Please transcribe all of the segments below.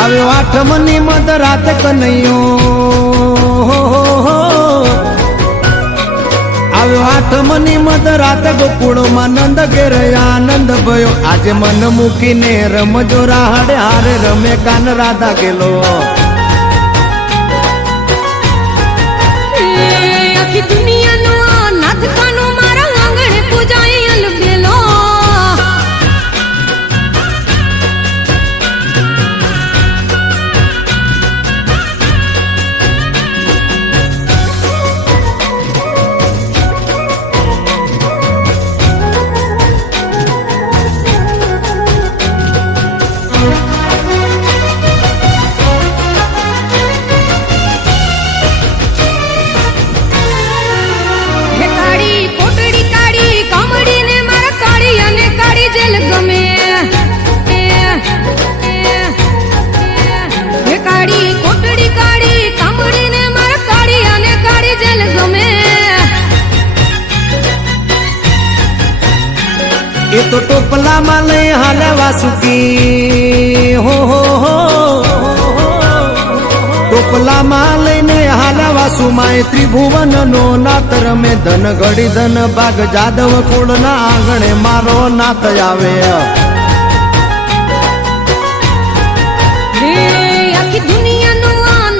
આવ્યો આઠમની મધરાત કનૈયો, આવ્યો આઠમની મધરાત ગોકુળમાં નંદ ઘેર આનંદ ભયો. આજે મન મૂકીને રમજો રાહડે હારે રમે કાન રાધા ગેલો. આખી દુનિયાનો નાથ કાનો મારા આંગણે પૂજાય અલબેલો. એ તો ટોપલામાં લઈ હાલે વાસુકી, હો ટોપલામાં લઈને હાલે વાસુમાં. ત્રિભુવન નો નાથ રમે ધન ઘડી ધન ભાગ જાદવ કુળના આંગણે મારો નાથ આવે. આખી દુનિયાનો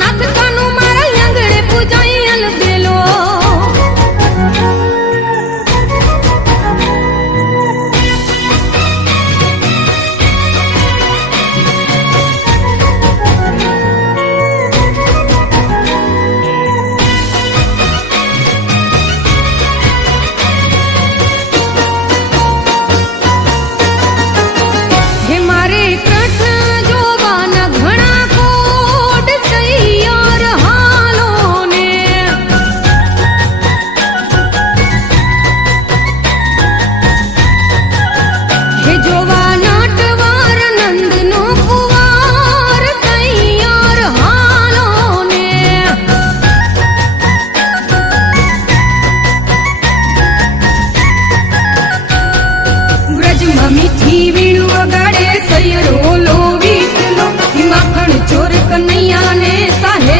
નાથ કાનો મારા આંગણે પૂજાય અલબેલો. મીઠી વીણું વગાડે સૈયરો લો વીટલો, માખણ ચોર કનૈયા ને સાહે